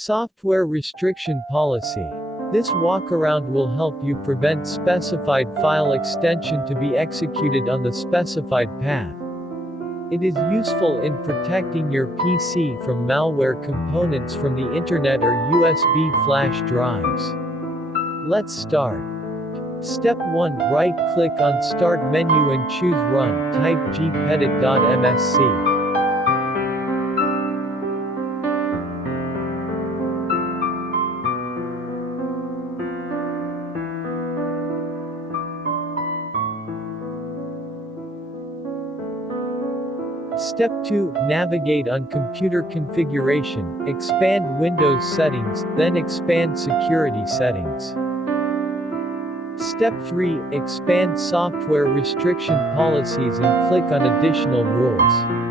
Software restriction policy. This walkaround will help you prevent specified file extension to be executed on the specified path. It is useful in protecting your PC from malware components from the internet or USB flash drives. Let's start. Step 1. Right-click on Start menu and choose Run. Type gpupdate.msc. Step 2. Navigate on Computer Configuration, expand Windows Settings, then expand Security Settings. Step 3. Expand Software Restriction Policies and click on Additional Rules.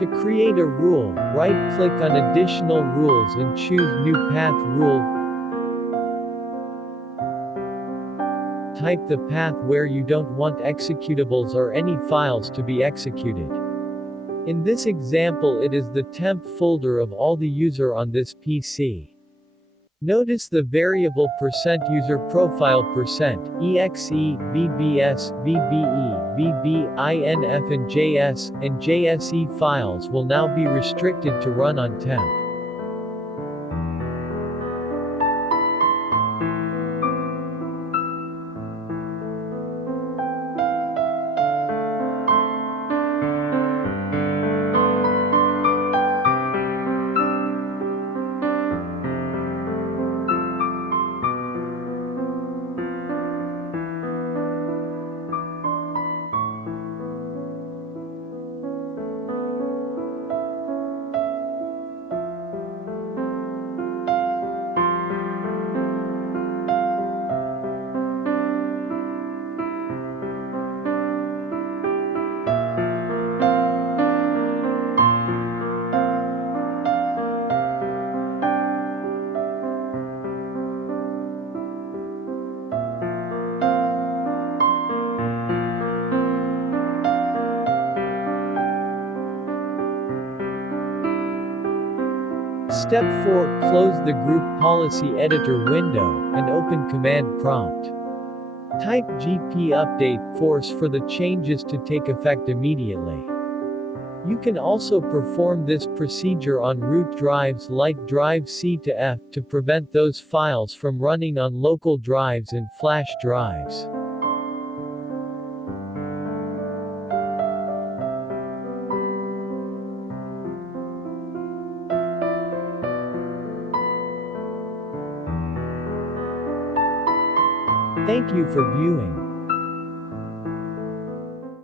To create a rule, right-click on Additional Rules and choose New Path Rule. Type the path where you don't want executables or any files to be executed. In this example, it is the temp folder of all the user on this PC. Notice the variable %user profile %exe, vbs, vbe, vb, inf and jse files will now be restricted to run on temp. Step 4. Close the Group Policy Editor window, and open Command Prompt. Type gpupdate force for the changes to take effect immediately. You can also perform this procedure on root drives like drive C to F to prevent those files from running on local drives and flash drives. Thank you for viewing.